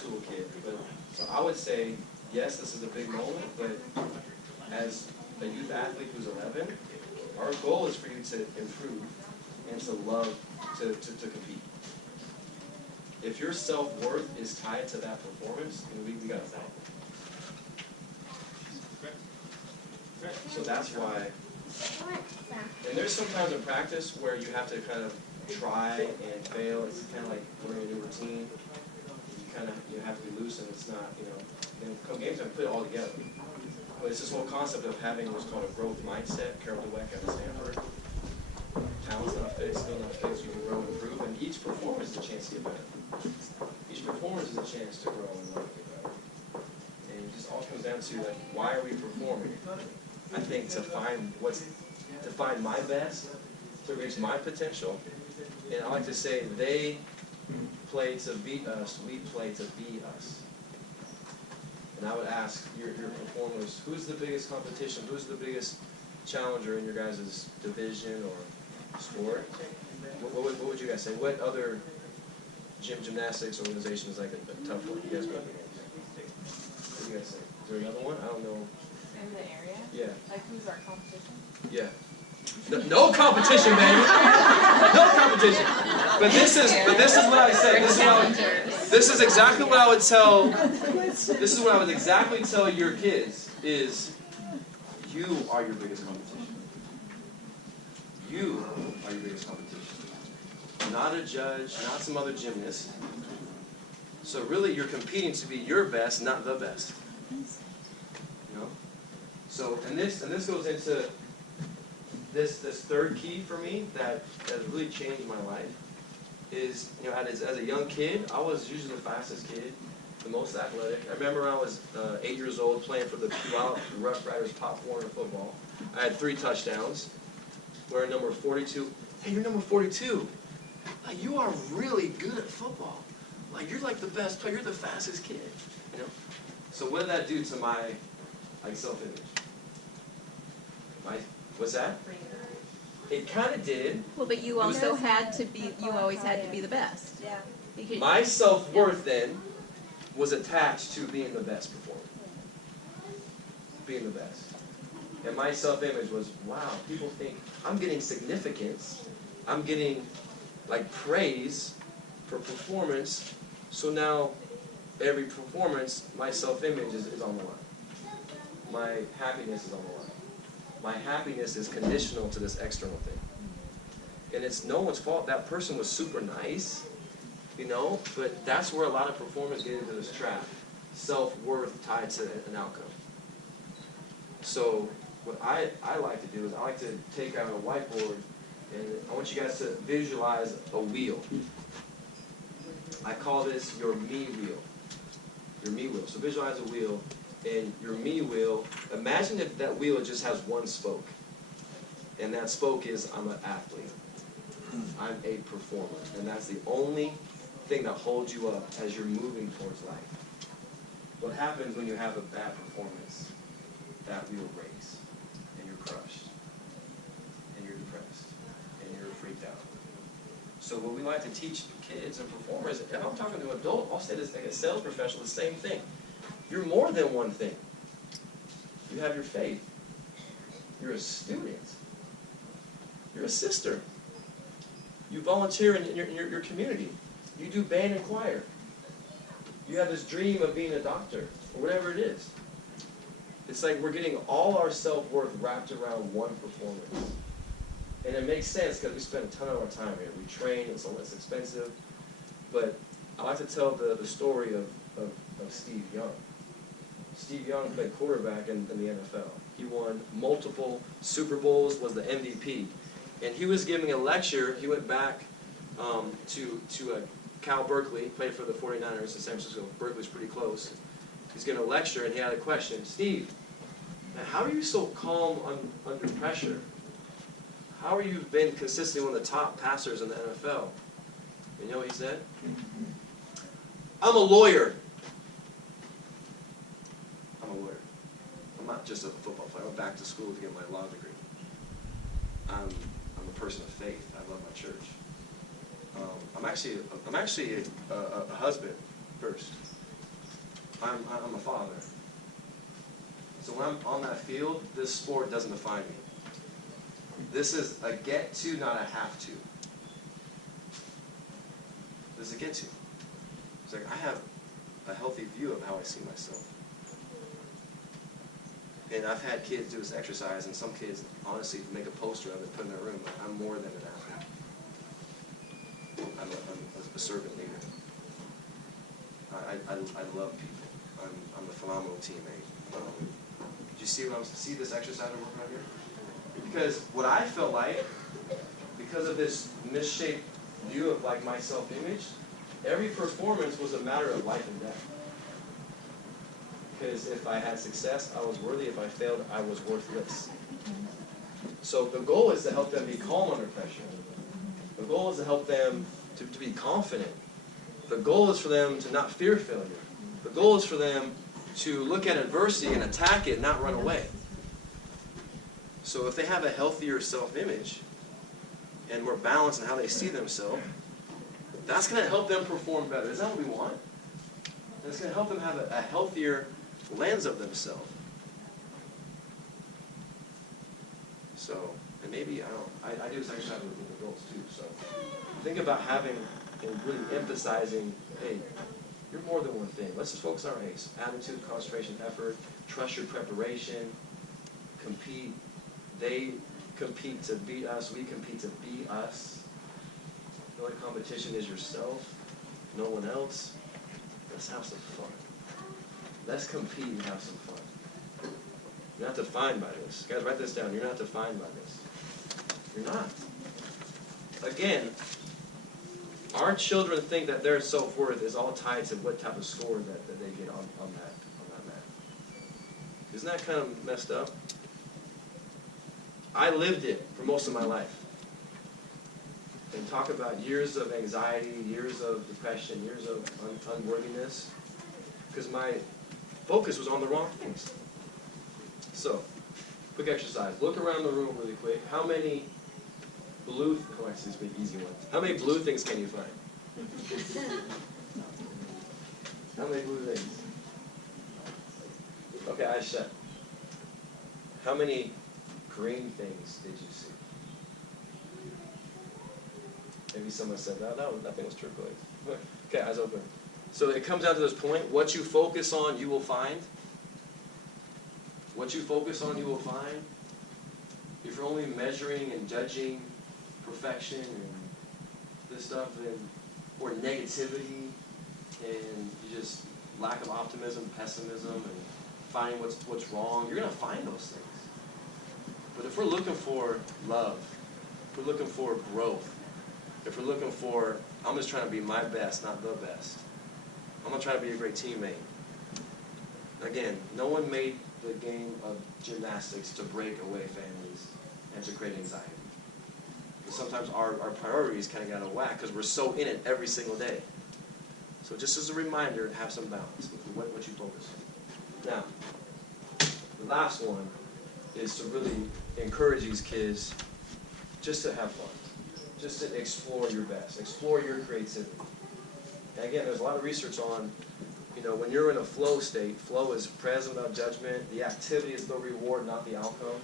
toolkit. But so I would say, yes, this is a big moment, but as a youth athlete who's 11, our goal is for you to improve and to love to compete. If your self-worth is tied to that performance, then we got a problem. So that's why, and there's sometimes in practice where you have to kind of try and fail. It's kind of like learning a new routine. You have to be loose, and it's not, and come game time, put it all together. But it's this whole concept of having what's called a growth mindset. Carol Dweck out of Stanford. Talent's not fixed, skill not fixed. You can grow and improve, and each performance is a chance to get better. Each performance is a chance to grow and learn and get better. And it just all comes down to, like, why are we performing? I think to find my best, to reach my potential. And I like to say, they play to beat us, we play to be us. And I would ask your performers, who's the biggest competition, who's the biggest challenger in your guys' division or sport? What would you guys say? What other gymnastics organization is like a tough one you guys go up against? What do you guys say? Is there another one? I don't know. In the area? Yeah. Like, who's our competition? Yeah. No competition, baby. No competition. But this is what I say. This is exactly what I would tell. This is what I would exactly tell your kids: is you are your biggest competition. You are your biggest competition. Not a judge, not some other gymnast. So really, you're competing to be your best, not the best. So, and this goes into this third key for me that has really changed my life. Is, as a young kid, I was usually the fastest kid, the most athletic. I remember when I was 8 years old playing for the Puyallup Rough Riders Pop Warner football. I had 3 touchdowns. Wearing number 42. Hey, you're number 42. Like, you are really good at football. Like, you're like the best player. You're the fastest kid. So what did that do to my self-image? What's that? It kind of did. Well, but you also had to be, you always had to be the best. Yeah. My self-worth then was attached to being the best performer. Being the best. And my self-image was, wow, people think I'm getting significance. I'm getting, like, praise for performance. So now, every performance, my self-image is on the line. My happiness is on the line. My happiness is conditional to this external thing. And it's no one's fault. That person was super nice, but that's where a lot of performers get into this trap. Self-worth tied to an outcome. So what I like to do is I like to take out a whiteboard, and I want you guys to visualize a wheel. I call this your me wheel. Your me wheel. So visualize a wheel. And your me wheel, imagine if that wheel just has one spoke. And that spoke is, I'm an athlete. I'm a performer. And that's the only thing that holds you up as you're moving towards life. What happens when you have a bad performance? That wheel breaks. And you're crushed. And you're depressed. And you're freaked out. So what we like to teach kids and performers, and I'm talking to an adult, I'll say this like a sales professional, the same thing. You're more than one thing. You have your faith. You're a student. You're a sister. You volunteer in your community. You do band and choir. You have this dream of being a doctor, or whatever it is. It's like we're getting all our self-worth wrapped around one performance. And it makes sense because we spend a ton of our time here. We train, it's less expensive. But I like to tell the story of Steve Young. Steve Young played quarterback in the NFL. He won multiple Super Bowls, was the MVP. And he was giving a lecture. He went back to Cal Berkeley, played for the 49ers in San Francisco. Berkeley's pretty close. He's giving a lecture, and he had a question. Steve, man, how are you so calm under pressure? How are you been consistently one of the top passers in the NFL? And you know what he said? I'm a lawyer. I'm a lawyer. I'm not just a football player. I went back to school to get my law degree. I'm a person of faith. I love my church. I'm actually a husband first. I'm a father. So when I'm on that field, this sport doesn't define me. This is a get to, not a have to. This is a get to. It's like I have a healthy view of how I see myself. And I've had kids do this exercise, and some kids, honestly, make a poster of it, put in their room. Like, I'm more than an athlete. I'm a servant leader. I love people. I'm a phenomenal teammate. Did you see this exercise I'm working on here? Because what I felt like, because of this misshapen view of like my self-image, every performance was a matter of life and death. Because if I had success, I was worthy. If I failed, I was worthless. So the goal is to help them be calm under pressure. The goal is to help them to be confident. The goal is for them to not fear failure. The goal is for them to look at adversity and attack it, not run away. So if they have a healthier self-image and more balanced in how they see themselves, that's going to help them perform better. Is that what we want? It's going to help them have a healthier lens of themselves. So, and maybe, I do this exercise with adults too, so think about having and really emphasizing, hey, you're more than one thing. Let's just focus on our A's. Attitude, concentration, effort, trust your preparation, compete. They compete to beat us. We compete to be us. The only competition is yourself, no one else. Let's have some fun. Let's compete and have some fun. You're not defined by this. Guys, write this down. You're not defined by this. You're not. Again, our children think that their self-worth is all tied to what type of score that they get on that map. Isn't that kind of messed up? I lived it for most of my life. And talk about years of anxiety, years of depression, years of unworthiness, because my focus was on the wrong things. So, quick exercise. Look around the room really quick. How many blue, this is an easy one. How many blue things can you find? How many blue things? Okay, eyes shut. How many green things did you see? Maybe someone said that thing was turquoise. Okay, eyes open. So it comes down to this point, what you focus on, you will find. What you focus on, you will find. If you're only measuring and judging perfection and this stuff, or negativity, and you just lack of optimism, pessimism, and finding what's wrong, you're going to find those things. But if we're looking for love, if we're looking for growth, if we're looking for, I'm just trying to be my best, not the best. I'm going to try to be a great teammate. Again, no one made the game of gymnastics to break away families and to create anxiety. But sometimes our priorities kind of get out of whack because we're so in it every single day. So just as a reminder, have some balance with what you focus on. Now, the last one is to really encourage these kids just to have fun. Just to explore your best, explore your creativity. And again, there's a lot of research on, when you're in a flow state, flow is present without judgment. The activity is the reward, not the outcome.